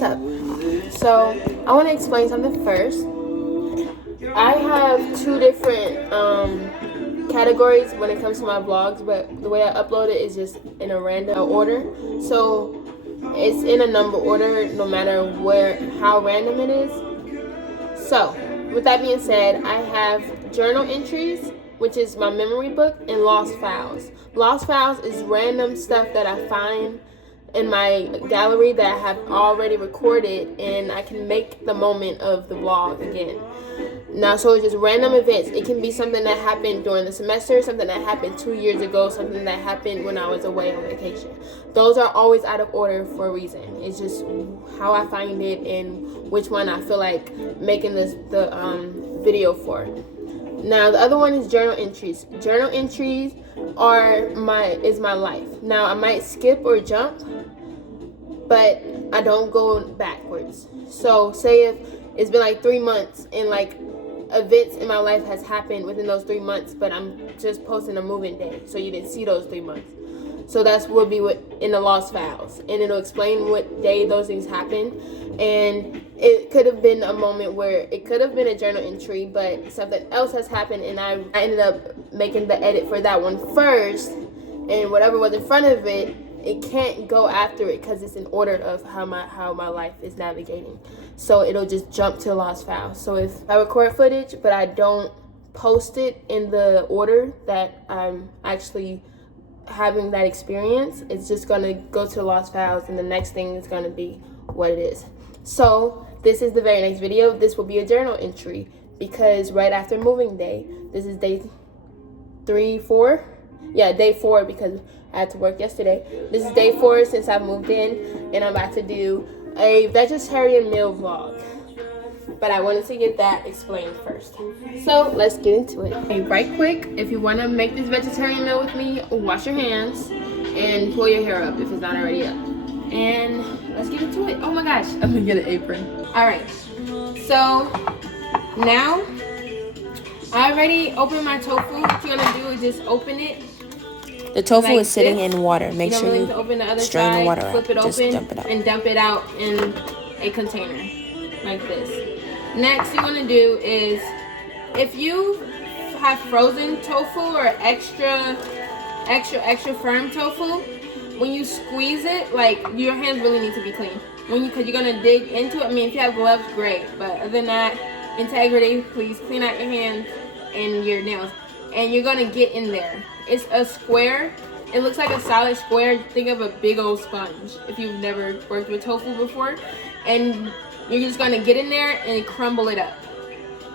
what's up? So I want to explain something first. I have two different categories when it comes to my vlogs, but the way I upload it is just in a random order. So it's in a number order no matter how random it is. So with that being said, I have journal entries, which is my memory book, and lost files. Lost files is random stuff that I find in my gallery that I have already recorded, and I can make the moment of the vlog again. Now, so it's just random events. It can be something that happened during the semester, something that happened 2 years ago, something that happened when I was away on vacation. Those are always out of order for a reason. It's just how I find it and which one I feel like making the video for. Now, the other one is journal entries. Journal entries is my life. Now, I might skip or jump, but I don't go backwards. So, say if it's been like 3 months and like events in my life has happened within those 3 months, but I'm just posting a moving day, so you didn't see those 3 months. So that's will be in the lost files, and it'll explain what day those things happened. And it could have been a moment where it could have been a journal entry, but something else has happened, and I ended up making the edit for that one first, and whatever was in front of it, it can't go after it because it's in order of how my life is navigating. So it'll just jump to lost files. So if I record footage but I don't post it in the order that I'm actually having that experience, it's just gonna go to lost files, and the next thing is gonna be what it is. So this is the very next video. This will be a journal entry because right after moving day, this is day 4 because I had to work yesterday. This is day 4 since I've moved in, and I'm about to do a vegetarian meal vlog. But I wanted to get that explained first. So let's get into it. Hey, right quick, if you want to make this vegetarian meal with me, wash your hands and pull your hair up if it's not already up. And let's get into it. Oh my gosh, I'm gonna get an apron. All right, so now I already opened my tofu. What you're gonna do is just open it. The tofu is sitting in water. Make sure you open the other strain side, the water flip out. it open, Just dump it out. and dump it out in a container like this. Next, you want to do is, if you have frozen tofu or extra firm tofu, when you squeeze it, like, your hands really need to be clean. Because you're gonna dig into it. I mean, if you have gloves, great. But other than that, integrity, please clean out your hands and your nails. And you're gonna get in there. It's a square. It looks like a solid square. Think of a big old sponge if you've never worked with tofu before. And you're just gonna get in there and crumble it up.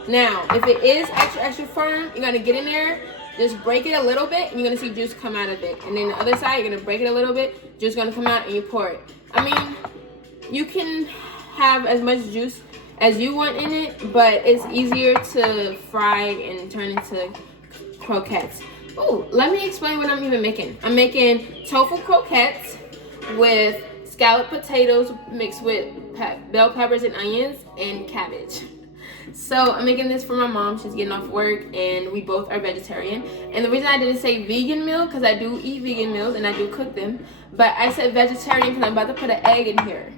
Now, if it is extra firm, you're gonna get in there, just break it a little bit, and you're gonna see juice come out of it. And then the other side, you're gonna break it a little bit, juice gonna come out, and you pour it. I mean, you can have as much juice as you want in it, but it's easier to fry and turn into croquettes. Oh, let me explain what I'm even making. I'm making tofu croquettes with scalloped potatoes mixed with bell peppers and onions and cabbage. So I'm making this for my mom. She's getting off work, and we both are vegetarian. And the reason I didn't say vegan meal, because I do eat vegan meals and I do cook them, but I said vegetarian because I'm about to put an egg in here.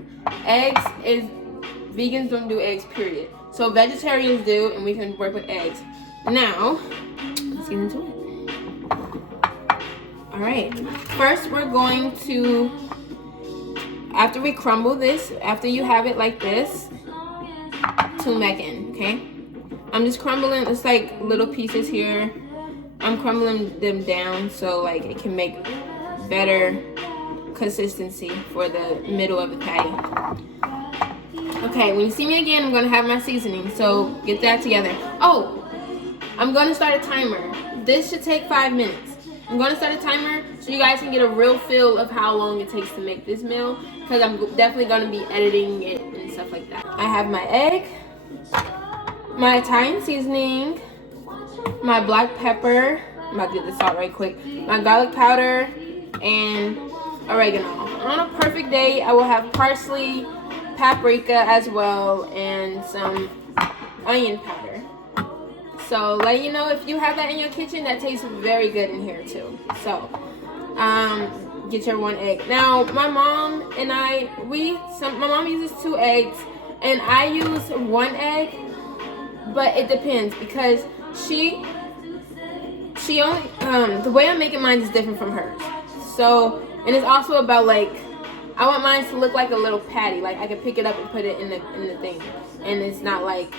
Vegans don't do eggs, period. So vegetarians do, and we can work with eggs. Now, let's get into it. All right, first we're going to, after we crumble this, after you have it like this, tumekin, okay? I'm just crumbling, it's like little pieces here. I'm crumbling them down so like it can make better consistency for the middle of the patty. Okay, when you see me again, I'm gonna have my seasoning, so get that together. Oh, I'm gonna start a timer. This should take 5 minutes. I'm gonna start a timer so you guys can get a real feel of how long it takes to make this meal, because I'm definitely gonna be editing it and stuff like that. I have my egg, my Italian seasoning, my black pepper, I'm about to get the salt right quick, my garlic powder, and oregano. On a perfect day, I will have parsley, paprika as well, and some onion powder. So let you know if you have that in your kitchen, that tastes very good in here too. So get your 1 egg. Now, my mom and I, my mom uses 2 eggs, and I use 1 egg, but it depends because she only, the way I'm making mine is different from hers. So, and it's also about like, I want mine to look like a little patty. Like I can pick it up and put it in the thing, and it's not like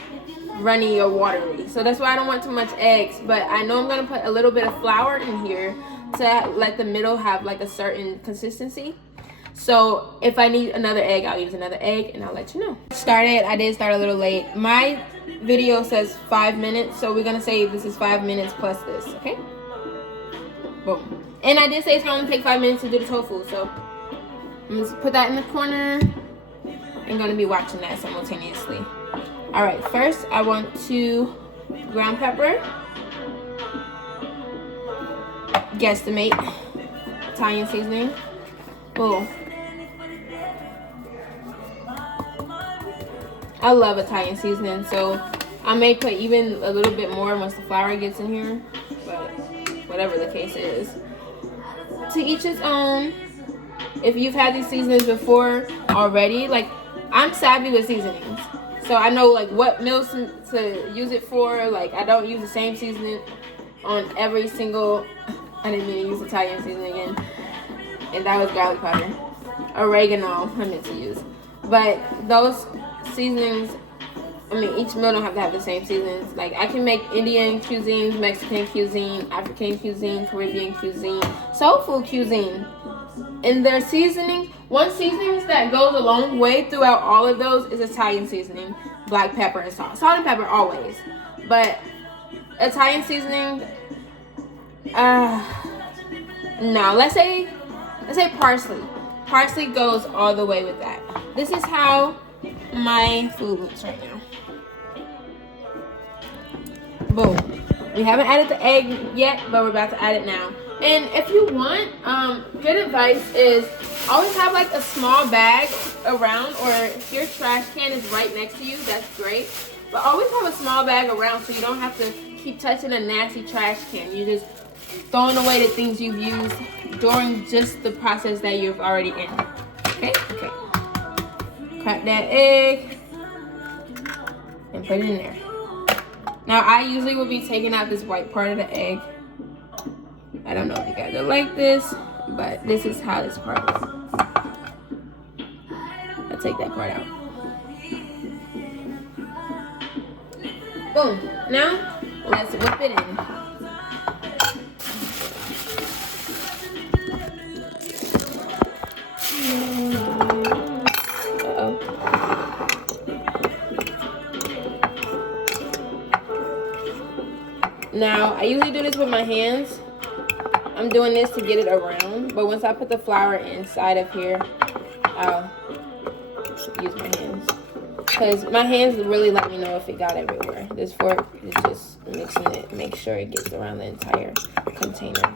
runny or watery. So that's why I don't want too much eggs. But I know I'm gonna put a little bit of flour in here to let the middle have like a certain consistency. So if I need another egg, I'll use another egg, and I'll let you know. I did start a little late. My video says 5 minutes, so we're gonna say this is 5 minutes plus this. Okay. Boom. And I did say it's gonna take 5 minutes to do the tofu, so I'm gonna put that in the corner. I'm gonna be watching that simultaneously. All right, first I want to ground pepper. Guesstimate. Italian seasoning. Oh, I love Italian seasoning, so I may put even a little bit more once the flour gets in here, but whatever the case is. To each his own. If you've had these seasonings before already, like I'm savvy with seasonings, so I know like what meals to use it for. Like I don't use the same seasoning on every single. I didn't mean to use Italian seasoning again, and that was garlic powder, oregano. I meant to use, but those seasonings. I mean, each meal don't have to have the same seasonings. Like I can make Indian cuisine, Mexican cuisine, African cuisine, Caribbean cuisine, soul food cuisine. And their seasoning, one seasoning that goes a long way throughout all of those is Italian seasoning, black pepper and salt. Salt and pepper always. But Italian seasoning, no, let's say parsley. Parsley goes all the way with that. This is how my food looks right now. Boom. We haven't added the egg yet, but we're about to add it now. And if you want, good advice is always have like a small bag around, or if your trash can is right next to you, that's great. But always have a small bag around so you don't have to keep touching a nasty trash can. You're just throwing away the things you've used during just the process that you've already in. Okay? Okay. Crack that egg and put it in there. Now I usually will be taking out this white part of the egg. I don't know if you guys are like this, but this is how this part is. I'll take that part out. Boom. Now let's whip it in. Now, I usually do this with my hands. I'm doing this to get it around, but once I put the flour inside of here, I'll use my hands. Because my hands really let me know if it got everywhere. This fork is just mixing it, make sure it gets around the entire container.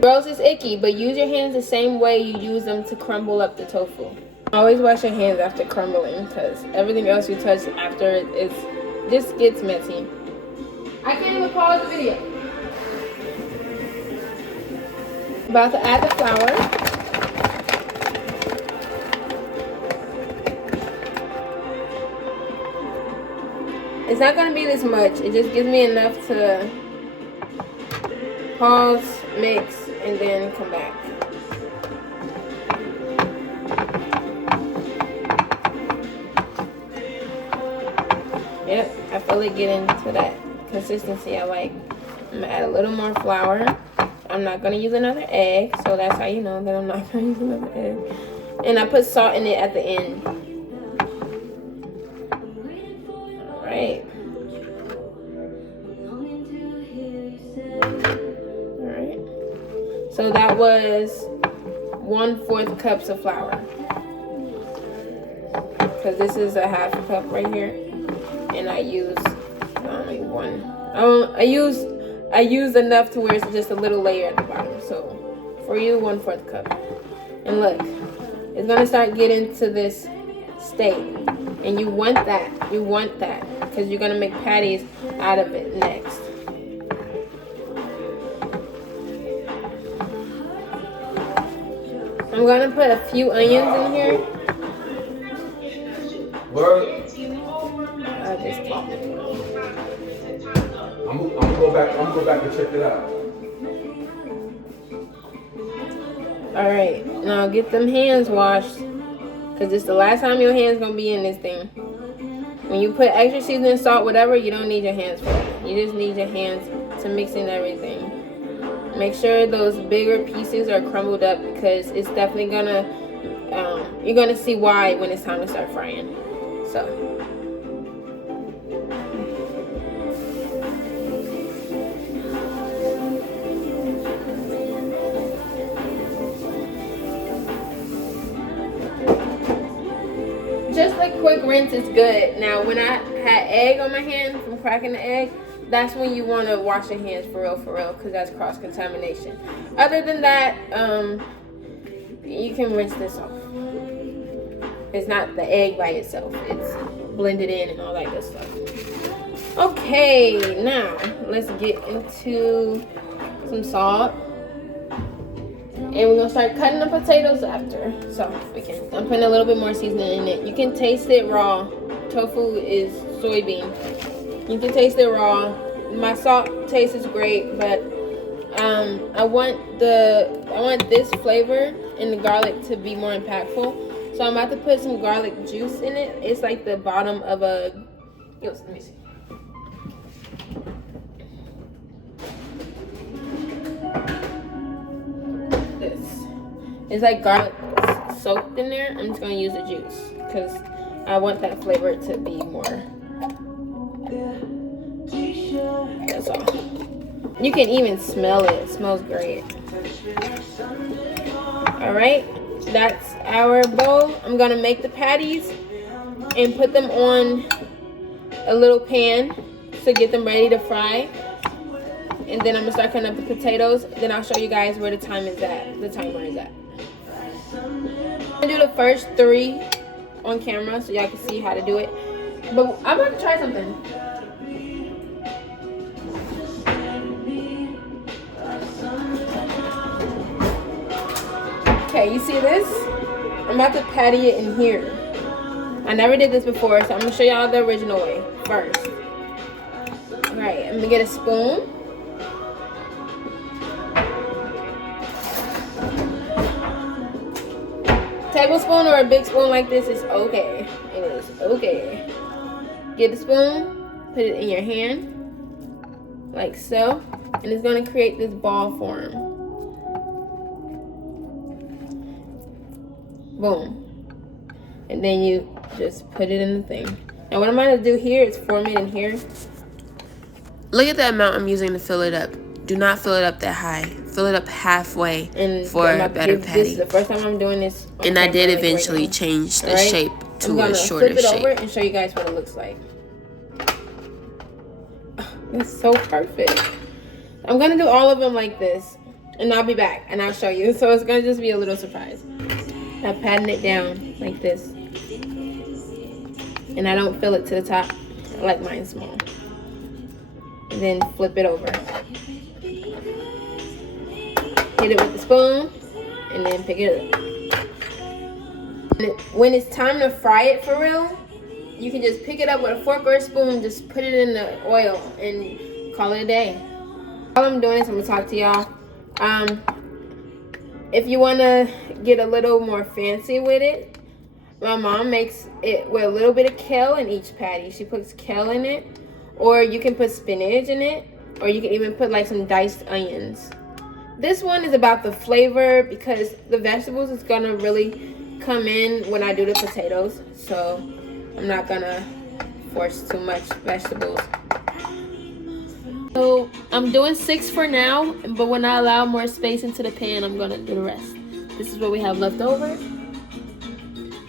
Gross is icky, but use your hands the same way you use them to crumble up the tofu. Always wash your hands after crumbling, because everything else you touch after it just gets messy. I can't even pause the video. About to add the flour. It's not going to be this much. It just gives me enough to pause, mix, and then come back. Yep, I feel it getting to that consistency I like. I'm gonna add a little more flour. I'm not gonna use another egg, so that's how you know that I'm not gonna use another egg. And I put salt in it at the end. All right. All right. So that was 1/4 cups of flour. Because this is a 1/2 cup right here. And I use only one. I used enough to where it's just a little layer at the bottom. So for you, 1/4 cup. And look, it's gonna start getting to this state, and you want that. You want that because you're gonna make patties out of it next. I'm gonna put a few onions in here. Word. Just I'm gonna go back and check it out. all right, now get them hands washed, cause it's the last time your hands gonna be in this thing. When you put extra seasoning, salt, whatever, you don't need your hands for it. You just need your hands to mix in everything. Make sure those bigger pieces are crumbled up, because it's definitely gonna, you're gonna see why when it's time to start frying. So. Just a quick rinse is good. Now, when I had egg on my hand from cracking the egg, that's when you want to wash your hands for real, because that's cross-contamination. Other than that, you can rinse this off. It's not the egg by itself. It's blended in and all that good stuff. Okay, now let's get into some salt. And we're gonna start cutting the potatoes after. So I'm putting a little bit more seasoning in it. You can taste it raw. Tofu is soybean. You can taste it raw. My salt taste is great, but I want this flavor and the garlic to be more impactful. So I'm about to put some garlic juice in it. It's like the bottom of a. Let me see. It's like garlic soaked in there. I'm just gonna use the juice because I want that flavor to be more. That's all. You can even smell it. It smells great. All right, that's our bowl. I'm gonna make the patties and put them on a little pan to get them ready to fry. And then I'm gonna start cutting up the potatoes. Then I'll show you guys where the timer is at. I'm gonna do the first 3 on camera so y'all can see how to do it. But I'm about to try something. Okay, you see this? I'm about to patty it in here. I never did this before, so I'm gonna show y'all the original way first. All right, I'm gonna get a spoon. Tablespoon or a big spoon like this is okay. It is okay. Get the spoon, put it in your hand, like so, and it's gonna create this ball form. Boom. And then you just put it in the thing. Now what I'm gonna do here is form it in here. Look at the amount I'm using to fill it up. Do not fill it up that high. Fill it up halfway for a better patty. This is the first time I'm doing this. And I did eventually change the shape to a shorter shape. I'm gonna flip it over and show you guys what it looks like. It's so perfect. I'm gonna do all of them like this, and I'll be back and I'll show you. So it's gonna just be a little surprise. I'm patting it down like this, and I don't fill it to the top. I like mine small. And then flip it over. Hit it with the spoon, and then pick it up. When it's time to fry it for real, you can just pick it up with a fork or a spoon, just put it in the oil, and call it a day. While I'm doing this, I'm gonna talk to y'all. If you wanna get a little more fancy with it, my mom makes it with a little bit of kale in each patty. She puts kale in it, or you can put spinach in it, or you can even put like some diced onions. This one is about the flavor because the vegetables is gonna really come in when I do the potatoes. So I'm not gonna force too much vegetables. So I'm doing 6 for now, but when I allow more space into the pan, I'm gonna do the rest. This is what we have left over.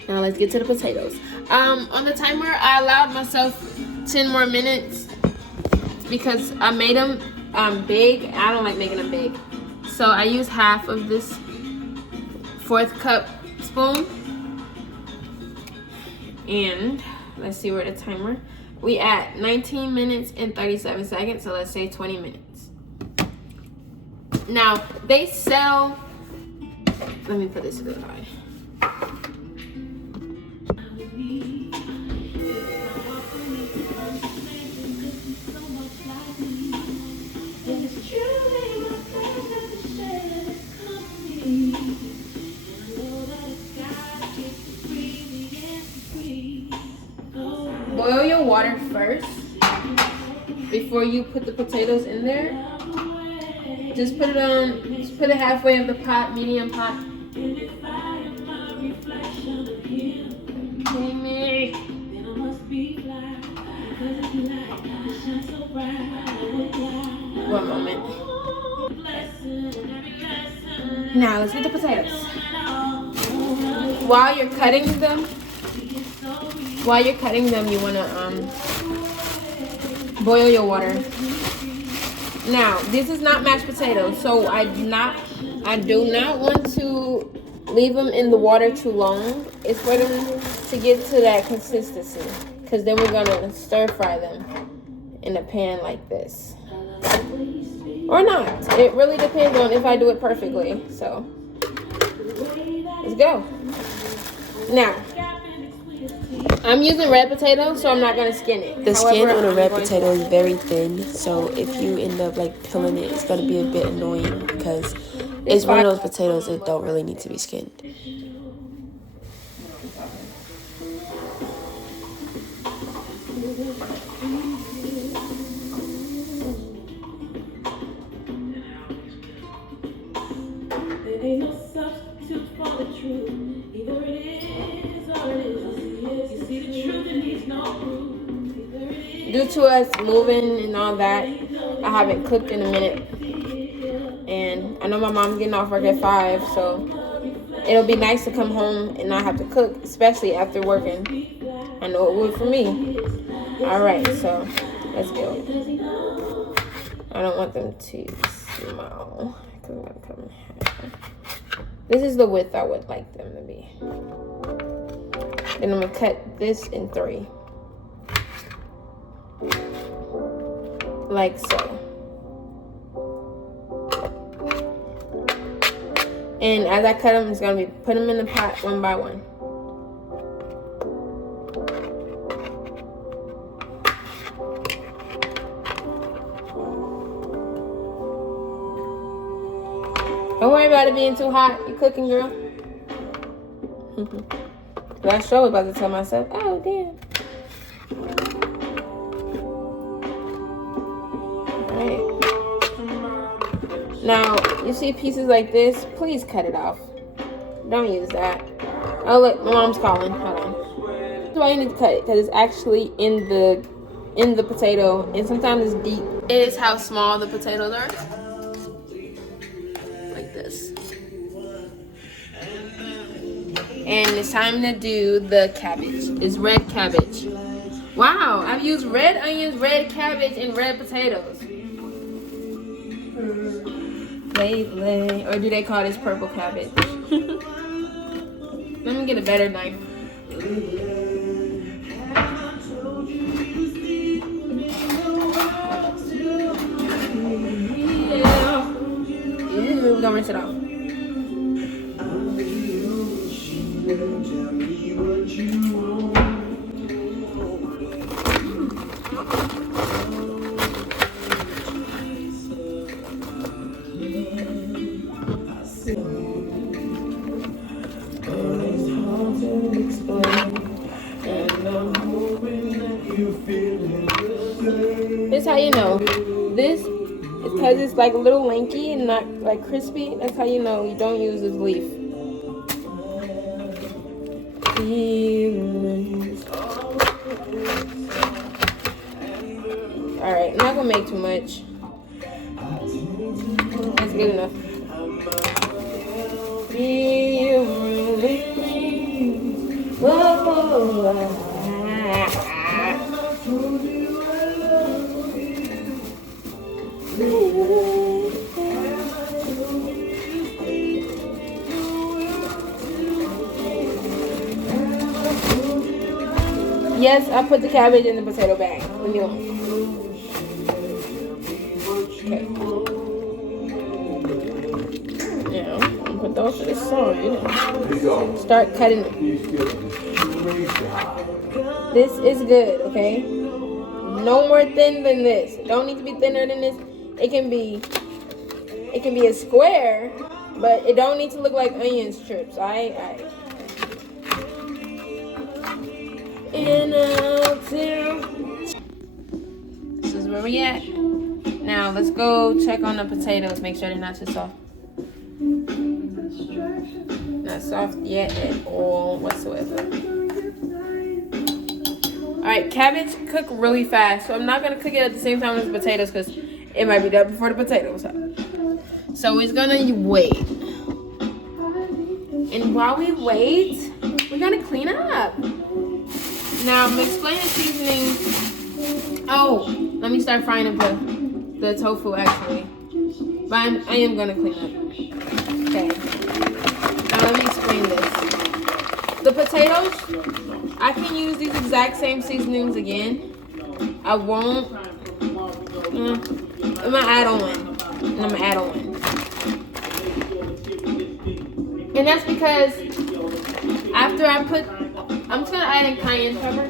Now let's get to the potatoes. On the timer, I allowed myself 10 more minutes because I made them big. I don't like making them big. So I use half of this 4th cup spoon. And let's see where the timer. We at 19 minutes and 37 seconds, so let's say 20 minutes. Now, they sell Let me put this to the side. Boil your water first before you put the potatoes in there. Just put it halfway of the pot, medium pot. Amy. One moment. Now let's get the potatoes. While you're cutting them, you wanna boil your water. Now, this is not mashed potatoes, so I do not want to leave them in the water too long. It's for them to get to that consistency, because then we're gonna stir fry them in a pan like this. Or not. It really depends on if I do it perfectly. So, let's go. Now, I'm using red potato, so I'm not going to skin it. The skin on a red potato is very thin, so if you end up like peeling it, it's going to be a bit annoying because it's one of those potatoes that don't really need to be skinned. There ain't no substitute for the truth. Either it is or it isn't. You see the truth and needs no proof. Due to us moving and all that, I haven't cooked in a minute. And I know my mom's getting off work at 5, so it'll be nice to come home and not have to cook, especially after working. I know it would for me. Alright, so let's go. I don't want them to smell. This is the width I would like them to be. Then I'm going to cut this in 3. Like so. And as I cut them, I'm just going to be putting them in the pot one by one. Don't worry about it being too hot. You cooking, girl? I sure was about to tell myself, oh, damn. Alright. Now, you see pieces like this, please cut it off. Don't use that. Oh, look, my mom's calling. Hold on. That's why you need to cut it, because it's actually in the potato, and sometimes it's deep. It is how small the potatoes are. This. And it's time to do the cabbage. It's red cabbage. Wow, I've used red onions, red cabbage, and red potatoes. Lately. Or do they call this purple cabbage? Let me get a better knife. We're gonna rinse it off. This is how you know. This is because it's like a little lanky and not like crispy. That's how you know you don't use this leaf. Alright, I'm not gonna make too much. That's good enough. Yes, I put the cabbage in the potato bag. Leave me alone. Okay. Now, I'm put those to the side. There you go. Start cutting them. He's feeling crazy hot. This is good, okay? No more thin than this. It don't need to be thinner than this. It can be a square, but it don't need to look like onion strips. Alright. And out there. This is where we at. Now let's go check on the potatoes. Make sure they're not too soft. Not soft yet at all whatsoever. Alright, cabbage cook really fast. So I'm not gonna cook it at the same time as the potatoes because it might be done before the potatoes. So it's gonna wait. And while we wait, we're gonna clean up. Now I'm gonna explain the seasoning. Oh, let me start frying up the tofu actually. But I am gonna clean up. Okay. Now let me explain this. The potatoes, I can use these exact same seasonings again. I won't. I'm gonna add on one. And that's because after I'm just gonna add in cayenne pepper.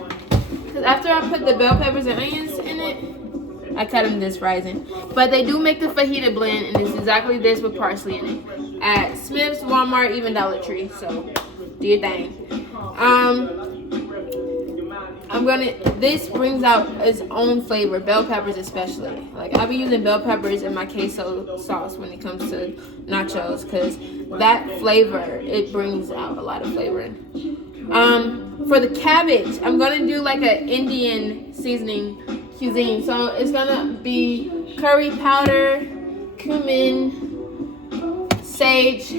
Because after I put the bell peppers and onions in it, I cut them this rising. But they do make the fajita blend, and it's exactly this with parsley in it. At Smith's, Walmart, even Dollar Tree. So do your thing. This brings out its own flavor, bell peppers especially. Like I'll be using bell peppers in my queso sauce when it comes to nachos, because that flavor, it brings out a lot of flavor. For the cabbage, I'm gonna do like an Indian seasoning cuisine. So it's gonna be curry powder, cumin, sage,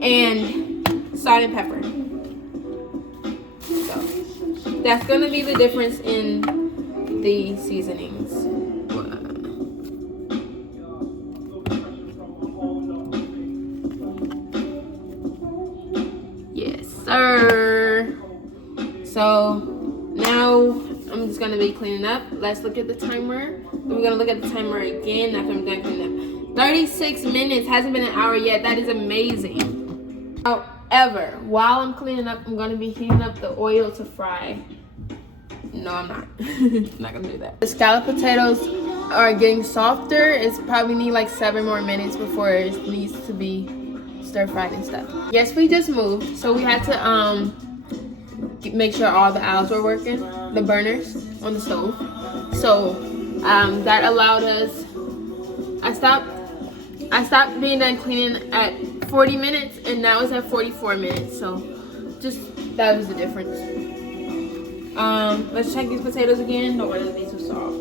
and salt and pepper. So that's gonna be the difference in the seasonings. Yes, sir. So now I'm just gonna be cleaning up. Let's look at the timer. We're gonna look at the timer again after I'm done cleaning up. 36 minutes, hasn't been an hour yet. That is amazing. However, while I'm cleaning up, I'm gonna be heating up the oil to fry. No, I'm not. I'm not gonna do that. The scallop potatoes are getting softer. It's probably need like 7 more minutes before it needs to be stir fried and stuff. Yes, we just moved, so we had to make sure all the owls were working, the burners on the stove. So that allowed us. I stopped being done cleaning at 40 minutes, and now it's at 44 minutes. So just that was the difference. Let's check these potatoes again. Don't want them to be too soft.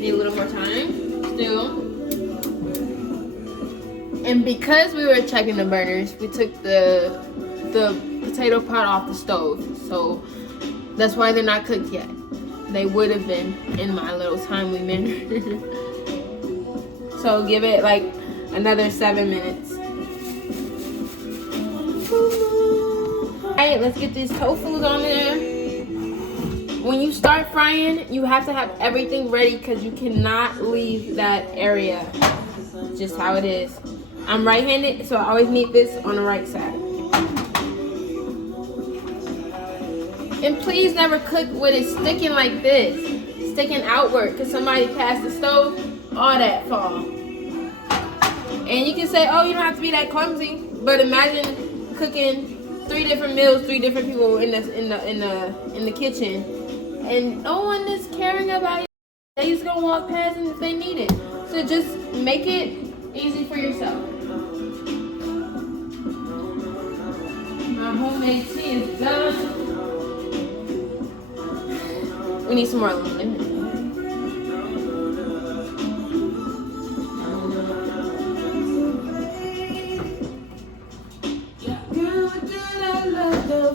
Need a little more time still. And because we were checking the burners, we took the potato pot off the stove. So that's why they're not cooked yet. They would have been in my little timely manner. So give it like another 7 minutes. Alright, let's get these tofus on there. When you start frying, you have to have everything ready because you cannot leave that area. It's just how it is. I'm right-handed, so I always need this on the right side. And please never cook with it sticking like this, sticking outward, because somebody passed the stove, all that fall. And you can say, oh, you don't have to be that clumsy, but imagine cooking 3 different meals, 3 different people in the kitchen, and no one is caring about you. They just gonna walk past and if they need it. So just make it easy for yourself. My homemade tea is done. We need some more lemon.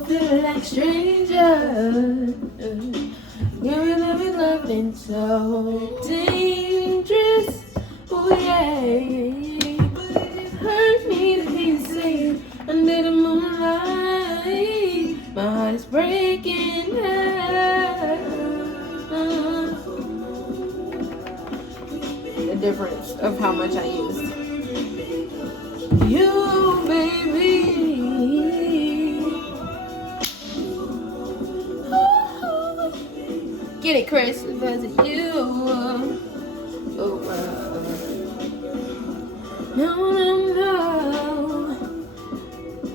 Feeling like strangers. You're loving so dangerous. Oh yeah. It hurt me to hear you sing under the moonlight. My heart is breaking now. the difference of how much I used. You, baby. Get it, Chris. Because of you. Oh, no, no, no.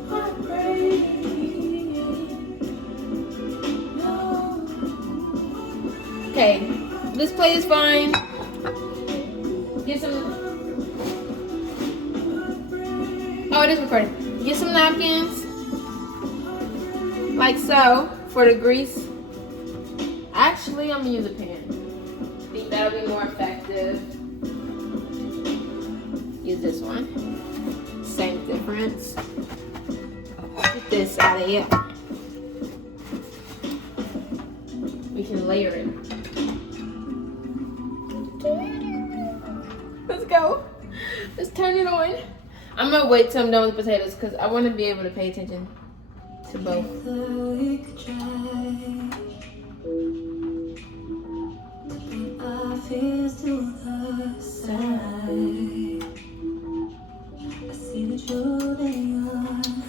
Heartbreak. No. Okay, this plate is fine. Get some. Oh, it is recording. Get some napkins, like so, for the grease. Actually, I'm gonna use a pan. I think that'll be more effective. Use this one. Same difference. Get this out of here. We can layer it. Let's go. Let's turn it on. I'm gonna wait till I'm done with the potatoes because I want to be able to pay attention to both.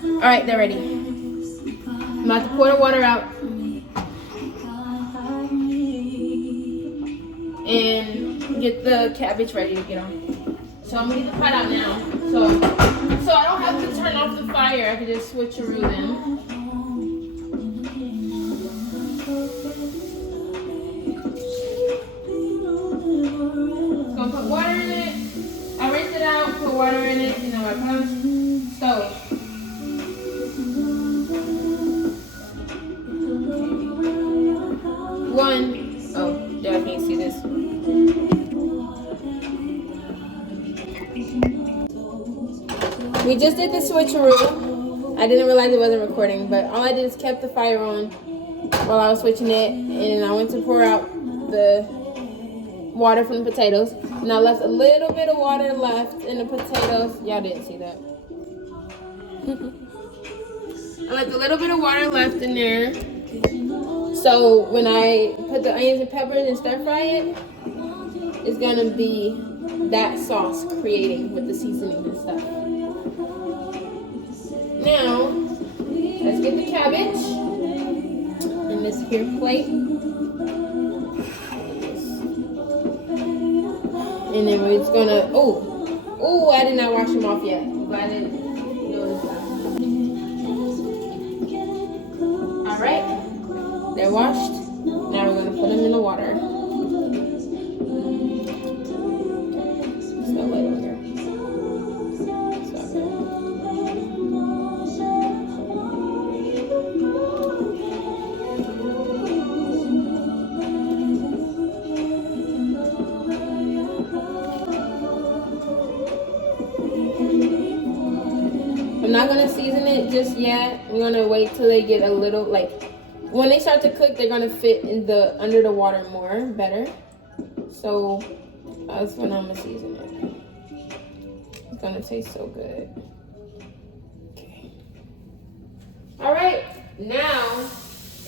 All right, they're ready. I'm about to pour the water out and get the cabbage ready to get on. So I'm gonna get the pot out now. So I don't have to turn off the fire. I can just switcheroo them. Gonna put water in it. I rinsed it out, put water in it, and now I put on the stove. Oh, yeah, I can't see this. We just did the switcheroo. I didn't realize it wasn't recording, but all I did is kept the fire on while I was switching it, and I went to pour out the water from the potatoes, and I left a little bit of water left in the potatoes. Y'all didn't see that. I left a little bit of water left in there, so when I put the onions and peppers and stir fry it, it's gonna be that sauce creating with the seasoning and stuff. Now, let's get the cabbage in this here plate. And then we're just gonna, oh, I did not wash them off yet. But I didn't notice that. All right, they're washed. Now we're gonna put them in the water. So light over here. I'm not gonna season it just yet. I'm gonna wait till they get a little, like, when they start to cook, they're gonna fit in the under the water more better. So that's when I'm gonna season it. It's gonna taste so good. Okay. All right, now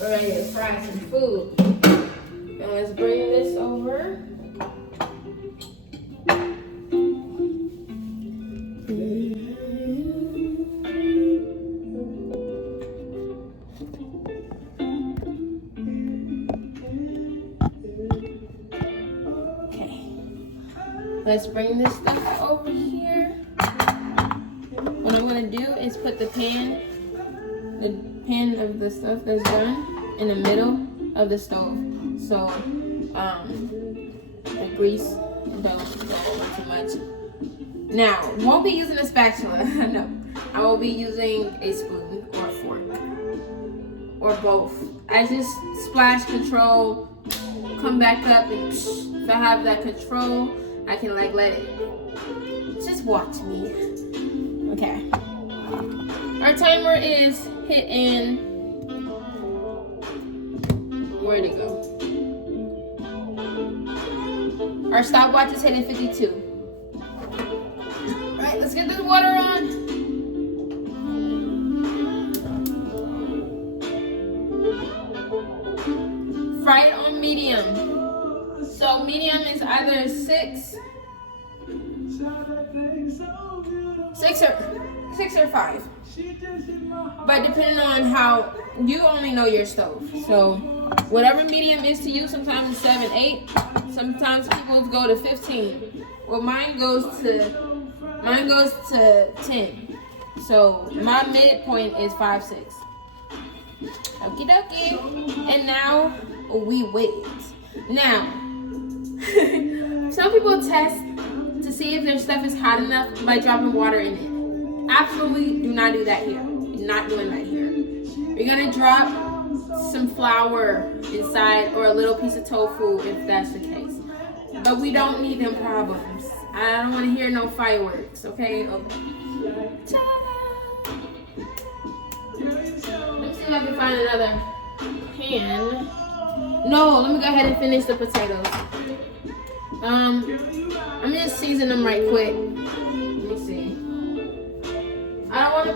we're ready to fry some food. And let's bring this over. Let's bring this stuff over here. What I'm gonna do is put the pan of the stuff that's done in the middle of the stove. So the grease don't go too much. Now, won't be using a spatula. No, I will be using a spoon or a fork or both. I just splash, control, come back up, and if I have that control, I can like let it, just watch me. Okay. Our timer is hitting, where'd it go? Our stopwatch is hitting 52. All right, let's get this water on. Fry it on medium. So medium is either 6 Six or five. But depending on how you only know your stove. So whatever medium is to you, sometimes it's 7, 8. Sometimes people go to 15. Well, mine goes to 10. So my midpoint is 5, 6. Okie dokie. And now we wait. Now, some people test to see if their stuff is hot enough by dropping water in it. Absolutely do not do that here. You're not doing that here. You're gonna drop some flour inside or a little piece of tofu if that's the case. But we don't need them problems. I don't want to hear no fireworks, okay? Ta-da! Let me see if I can find another pan. No, let me go ahead and finish the potatoes. I'm just season them right quick. Let me see. I don't want to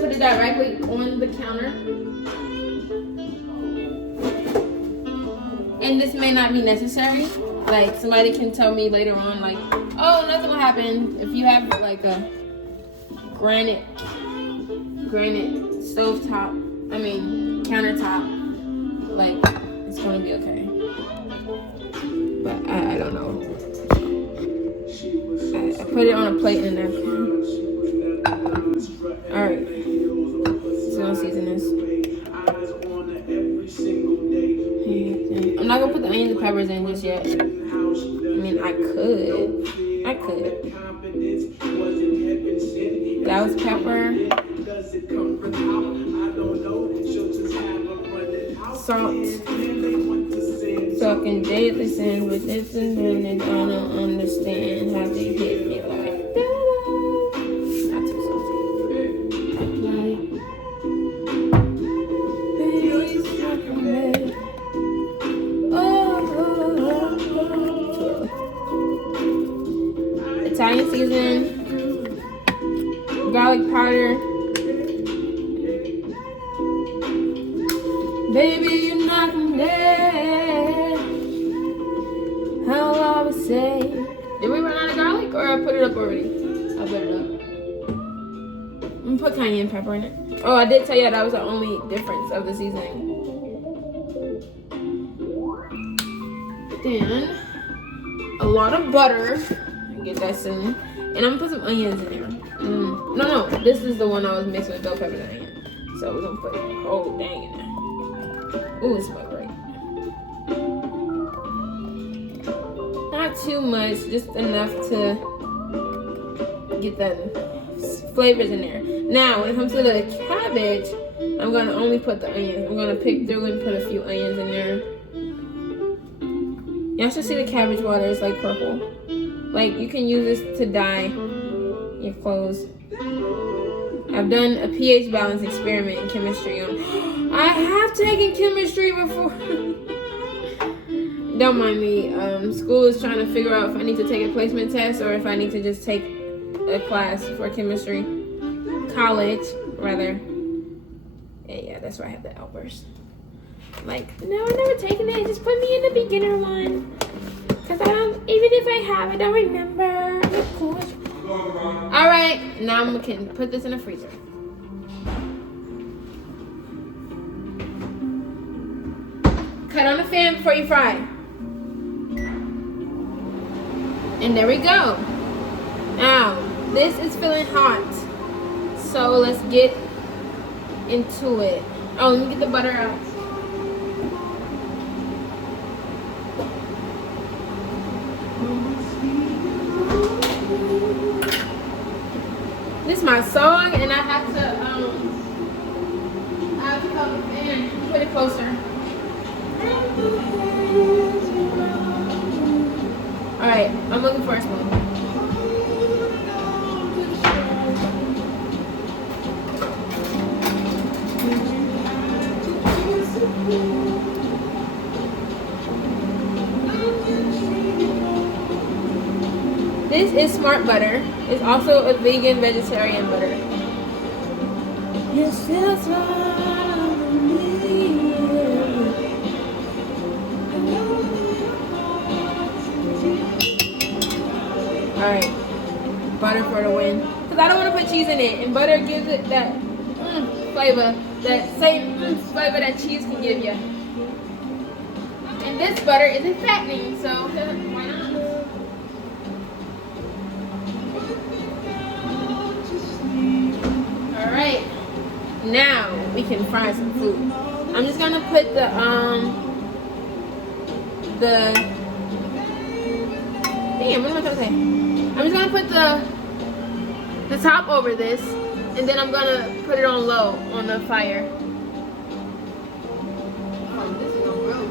put it directly on the counter. And this may not be necessary. Like, somebody can tell me later on, like, oh, nothing will happen if you have like a granite countertop. Like, it's gonna be okay. But I don't know. I put it on a plate and a napkin. Alright. So I'll season this. I'm not gonna put the onions and peppers in just yet. I mean, I could. That was pepper. Salt. So I can date listen with this and then and I don't understand how they hit me like that. Not too salty. Italian season, garlic powder. Baby, you're not dead. How I would say. Did we run out of garlic or I put it up already? I put it up. I'm gonna put cayenne pepper in it. Oh, I did tell you that was the only difference of the seasoning. Then a lot of butter. Get that soon. And I'm gonna put some onions in there. No, this is the one I was mixing with bell pepper and onion. So we're gonna put the whole dang in there. Ooh, it smells great. Not too much, just enough to get the flavors in there. Now, when it comes to the cabbage, I'm gonna only put the onions. I'm gonna pick through and put a few onions in there. Y'all should see the cabbage water. It's like purple. Like, you can use this to dye your clothes. I've done a pH balance experiment in chemistry. I have taken chemistry before. Don't mind me. School is trying to figure out if I need to take a placement test or if I need to just take a class for chemistry. College, rather. Yeah, that's why I have the outburst. Like, no, I've never taken it. Just put me in the beginner one. Because I don't, even if I have, I don't remember. Of course. Alright, now I can put this in the freezer. Cut on the fan before you fry. And there we go. Now, this is feeling hot. So let's get into it. Oh, let me get the butter out. This is my song, and I have to cut the fan. Put it closer. All right, I'm looking for a spoon. This is Smart Butter. It's also a vegan, vegetarian butter. Yes, that's right. Alright. Butter for the win. Because I don't want to put cheese in it. And butter gives it that flavor. That same flavor that cheese can give you. And this butter isn't fattening, so why not? Alright. Now we can fry some food. I'm just gonna put the damn, what am I trying to say? I'm just gonna put the top over this, and then I'm gonna put it on low on the fire. Oh, this is gonna grow.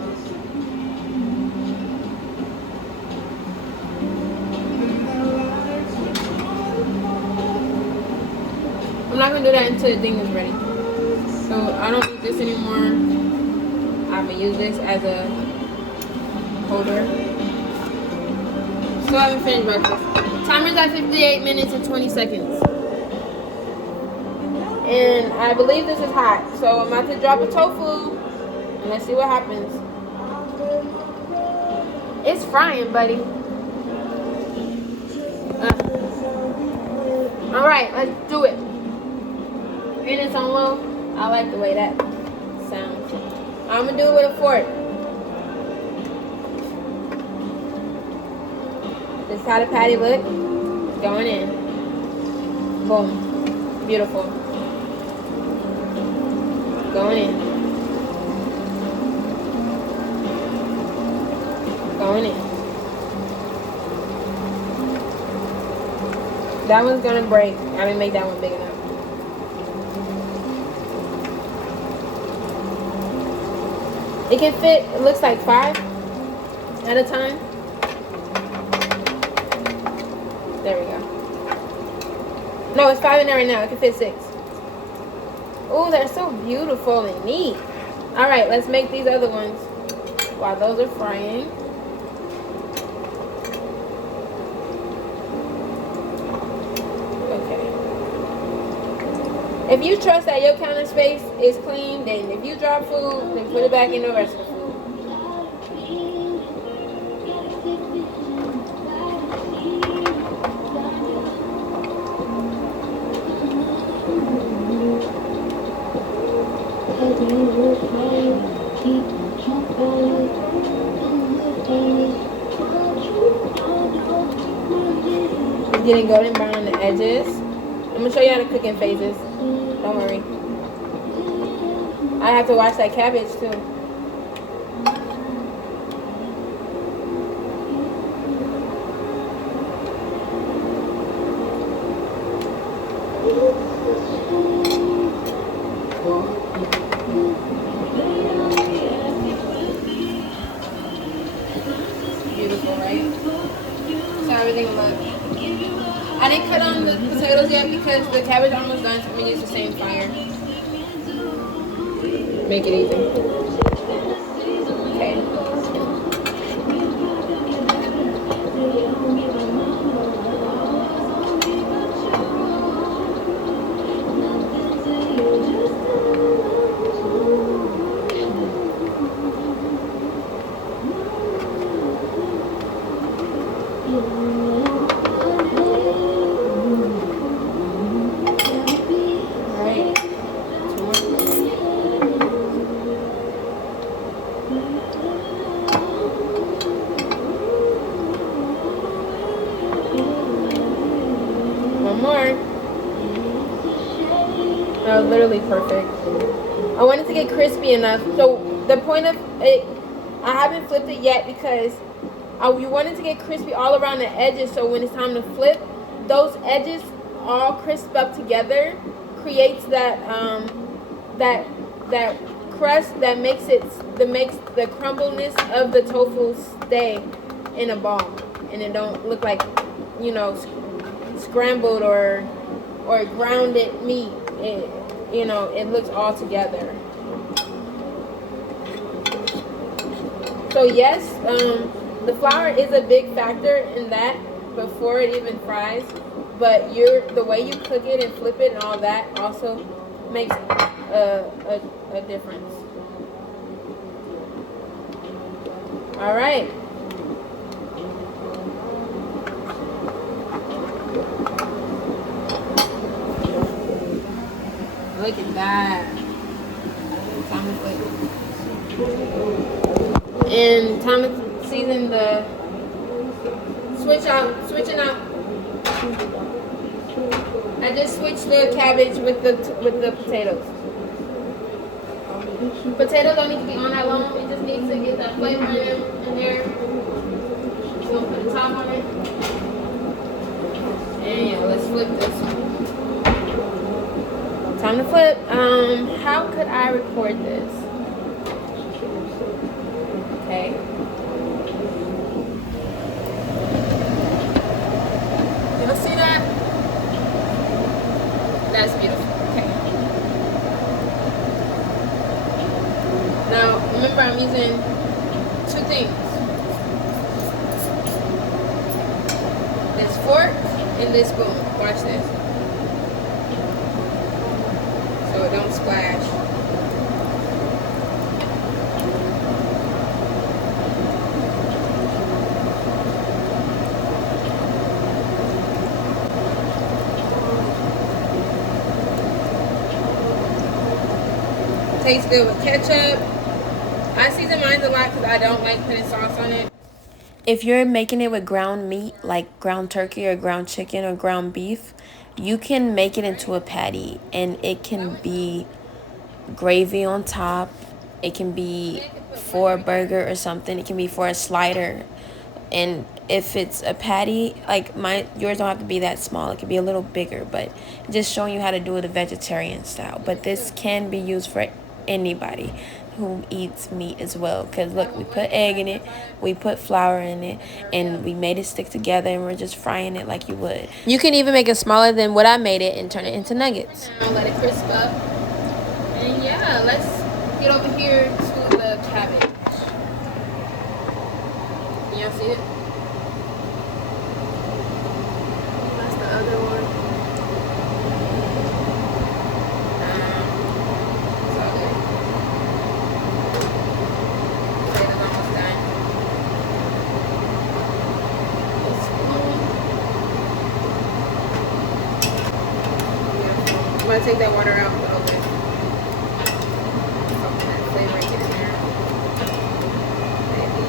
I'm not gonna do that until the thing is ready. So I don't need this anymore. I'm gonna use this as a holder. Still haven't finished breakfast. Timer's at 58 minutes and 20 seconds. And I believe this is hot. So I'm about to drop a tofu. And let's see what happens. It's frying, buddy. Alright, let's do it. And it's on low. I like the way that sounds. I'm gonna do it with a fork. This is how the patty look. It's going in. Boom. Beautiful. Going in. Going in. That one's gonna break. I'm gonna make that one big enough. It can fit, it looks like 5 at a time. There we go. No, it's 5 in there right now. It can fit 6. Oh, they're so beautiful and neat. All right, let's make these other ones while those are frying. Okay. If you trust that your counter space is clean, then if you drop food, then put it back in the rest of the food. It's getting golden brown on the edges. I'm gonna show you how to cook in phases. Don't worry. I have to wash that cabbage too. Beautiful, right? So everything looks. I didn't cut on the potatoes yet because the cabbage is almost done, so I'm gonna use the same fire. Make it easy. Okay. That was literally perfect. I wanted to get crispy enough. So the point of it, I haven't flipped it yet because you wanted to get crispy all around the edges. So when it's time to flip, those edges all crisp up together, creates that that crust that makes the crumbleness of the tofu stay in a ball, and it don't look like, you know, scrambled or grounded meat. It looks all together. So yes, the flour is a big factor in that before it even fries, but the way you cook it and flip it and all that also makes a difference. All right. Look at that. Time to flip. And time to season the switching out. I just switched the cabbage with the potatoes. Potatoes don't need to be on that long. It just needs to get that flavor in there. So put the top on it. And yeah, let's flip this one. Time to flip. How could I record this? Okay. Y'all see that? That's beautiful. Okay. Now, remember I'm using two things. This fork and this spoon. Watch this. So it don't splash. Tastes good with ketchup. I season mine a lot because I don't like putting sauce on it. If you're making it with ground meat, like ground turkey or ground chicken or ground beef, you can make it into a patty, and it can be gravy on top. It can be for a burger or something. It can be for a slider. And if it's a patty, like yours don't have to be that small. It can be a little bigger, but just showing you how to do it a vegetarian style. But this can be used for anybody who eats meat as well, because look, we put egg in it, we put flour in it, and we made it stick together, and we're just frying it like you would. You can even make it smaller than what I made it and turn it into nuggets. Now let it crisp up. And yeah, let's get over here to the cabbage. Can y'all see it? That's the other one. It's all good. Potatoes almost done. I'm gonna take that water out a little bit. Something that flavor get in there. Maybe.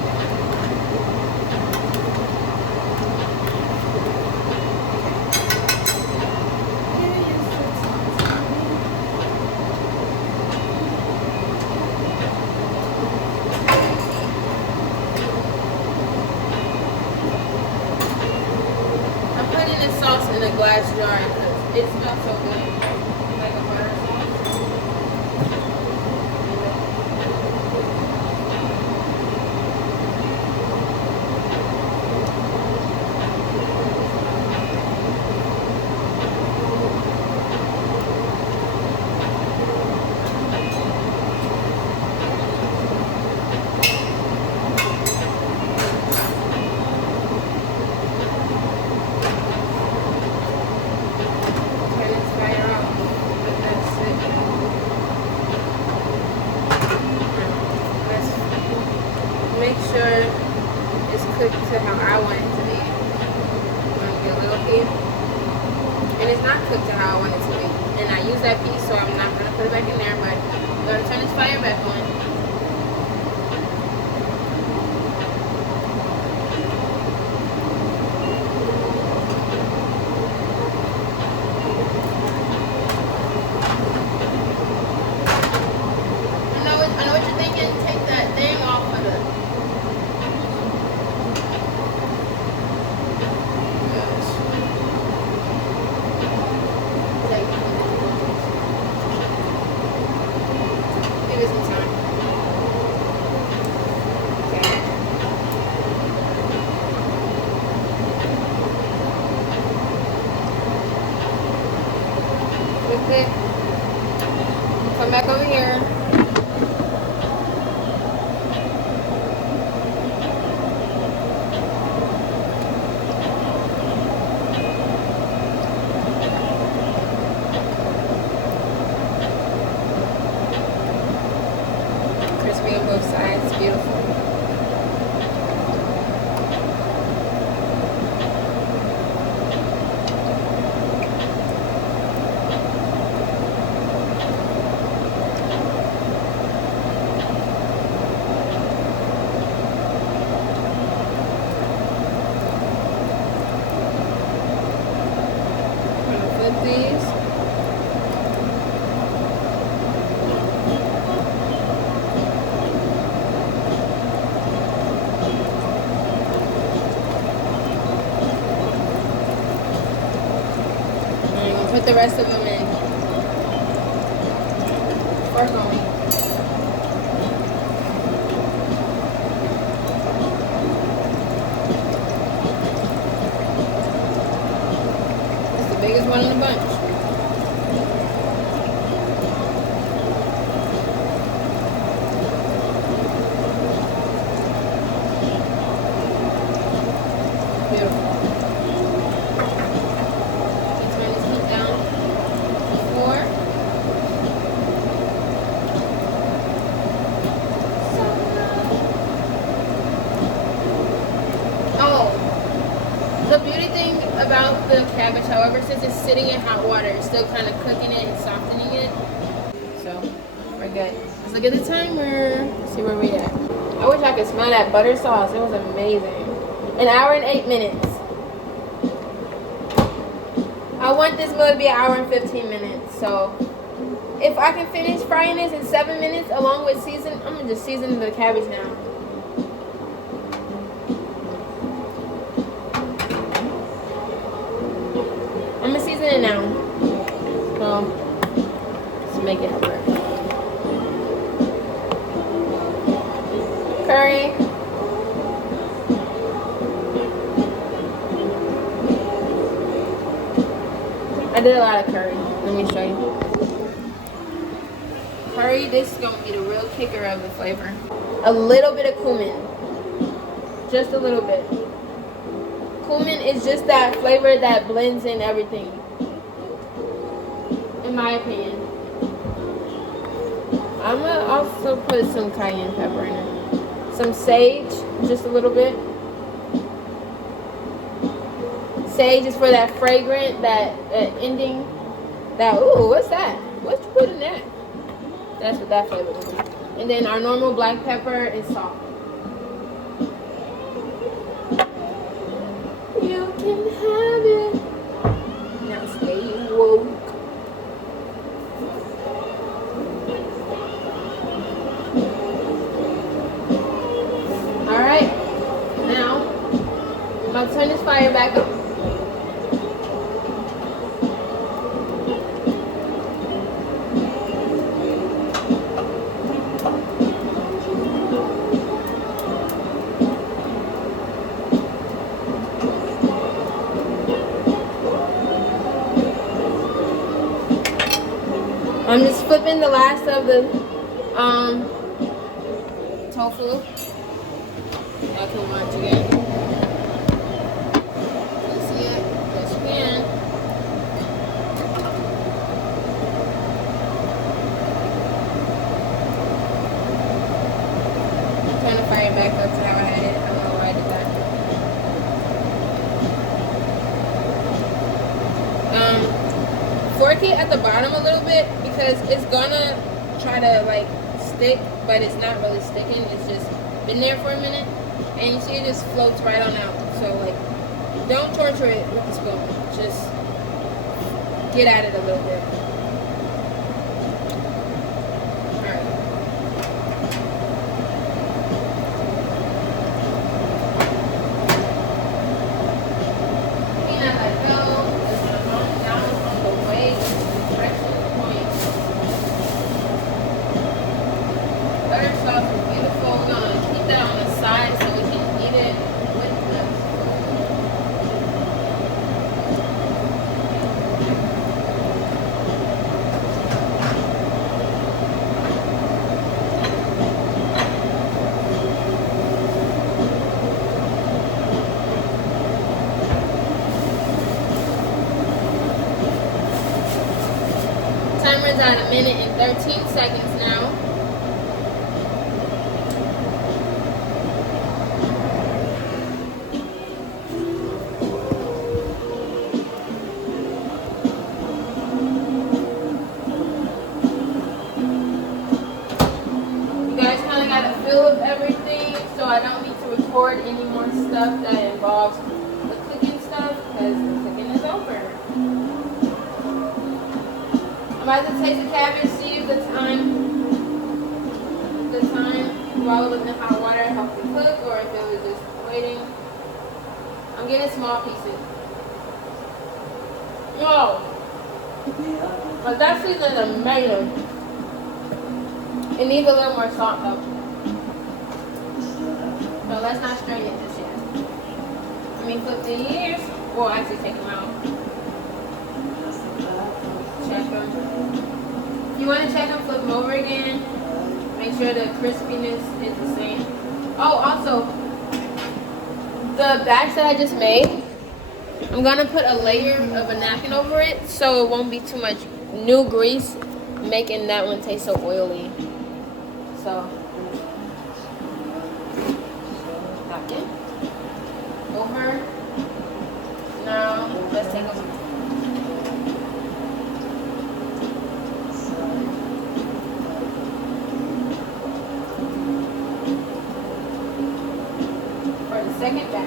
I'm putting this sauce in a glass jar because it smells so good. Like a butter sauce. Turn this fire off. But that's it. Let's make sure it's cooked to how I want it to be. I'm gonna get a little heat. And it's not cooked to how I want it to be. And I use that piece, so I'm not gonna put it back in there, but I'm gonna turn this fire back on. I know what you're thinking. Take that thing off of the. Take it. Give it some time. the rest of them in. Fork only. It's the biggest one in the bunch. Beautiful. Let's turn this one down. 4. Oh, the beauty thing about the cabbage, however, since it's sitting in hot water, it's still kind of cooking it and softening it. So we're good. Let's look at the timer. See where we at. I wish I could smell that butter sauce. It was amazing. 1 hour and 8 minutes. I want this meal to be 1 hour and 15 minutes. So if I can finish frying this in 7 minutes along with season, I'm gonna just season the cabbage now. I'm gonna season it now. So let's make it work. Curry. I did a lot of curry. Let me show you. Curry, this is gonna be the real kicker of the flavor. A little bit of cumin. Just a little bit. Cumin is just that flavor that blends in everything. In my opinion. I'm gonna also put some cayenne pepper in it. Some sage, just a little bit. Sage is for that fragrant, that ending, that, ooh, what's that? What you put in that? That's what that flavor would be. And then our normal black pepper and salt. You can have it. Now stay woke. Alright. Now, I'm going to turn this fire back up. I'm just flipping the last of the tofu. Y'all can watch again. Can you see it? Yes, you can. Turn the fire back up to how I had it. I don't know why I did that. Fork it at the bottom a little bit because it's gonna try to like stick, but it's not really sticking. It's just been there for a minute, and you see it just floats right on out. So like, don't torture it with the spoon. Just get at it a little bit. Timer's at 1 minute and 13 seconds now. You guys kind of got a feel of everything, so I don't need to record any more stuff that involves the cooking stuff because the cooking is over. I'm about to taste the cabbage, see if the time while it was in hot water helped it cook or if it was just waiting. I'm getting small pieces. No! But that season is amazing. It needs a little more salt though. So let's not strain it just yet. I mean, flip the ears. We'll actually take them out. Check them. If you want to check them, flip them over again. Make sure the crispiness is the same. Oh, also, the batch that I just made, I'm going to put a layer of a napkin over it so it won't be too much new grease, making that one taste so oily. So, napkin over. Now, let's take a look. For the second batch.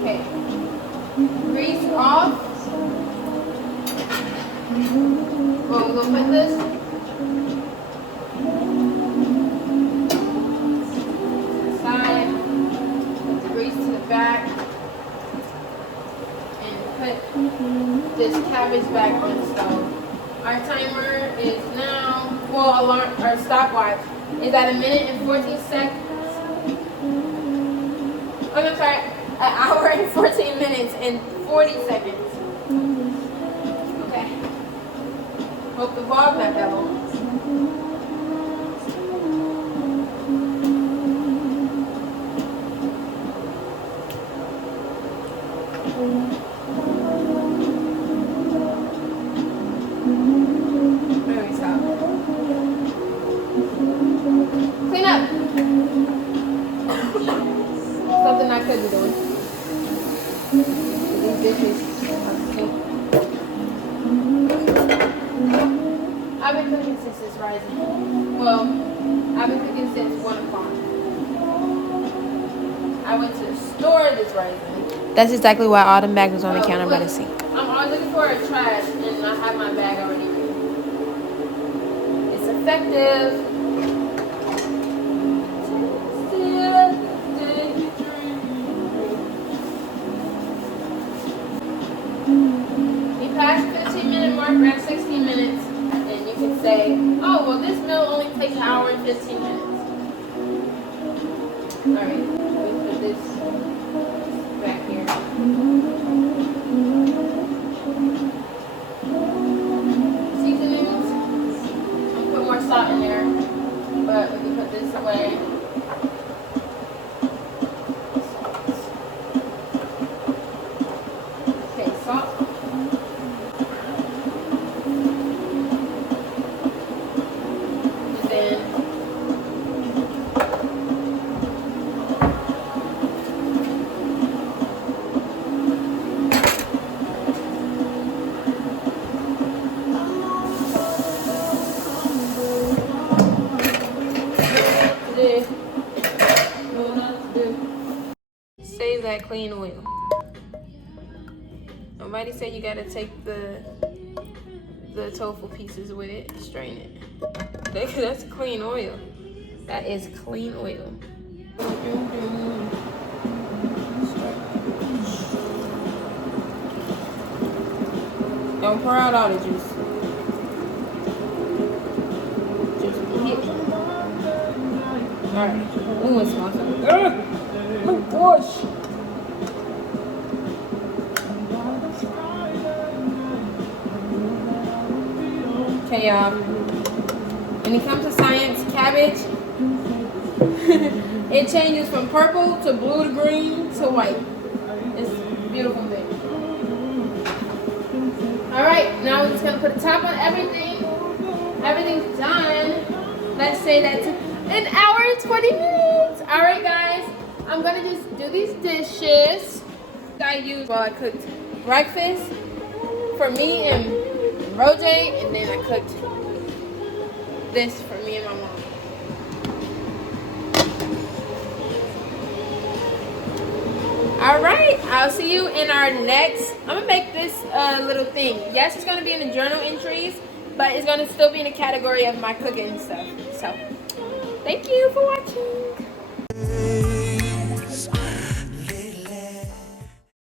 Okay. Grease off. Well, we're gonna put this to the side, put the grease to the back, and put this cabbage back on the stove. Our timer is now, well, our stopwatch is at 1:14. Oh, I'm sorry, an hour and 14 minutes and 40 seconds. Okay. Hope the vlog's not that long. Where we stop? Clean up. Something I could be doing. These dishes are pink. I've been cooking since it's rising. Well, I've been cooking since 1 o'clock. I went to the store this rising. That's exactly why all the bags was on the counter by the sink. I'm always looking for a trash and I have my bag already ready. It's effective. You pass 15-minute mark, we're at 16 minutes, and you can say, oh, well, this meal only takes an hour and 15 minutes. Alright, let me put this back here. Seasonings, I'll put more salt in there, but we can put this away. Okay, salt. And then save that clean oil. Nobody said you gotta take the tofu pieces with it, strain it. That's clean oil. That is clean oil. Don't pour out all the juice. Just eat it. Alright. Ooh, it smells so good. Oh gosh. Okay, y'all. When it comes to science, cabbage, it changes from purple to blue to green to white. It's a beautiful thing. Alright, now we're just going to put a top on everything. Everything's done. Let's say that took an hour and 20 minutes. Alright, guys. I'm going to just do these dishes I used while I cooked breakfast for me and Roger, and then I cooked this for me and my mom. All right, I'll see you in our next. I'm gonna make this little thing. Yes, it's gonna be in the journal entries, but it's gonna still be in the category of my cooking stuff. So, thank you for watching.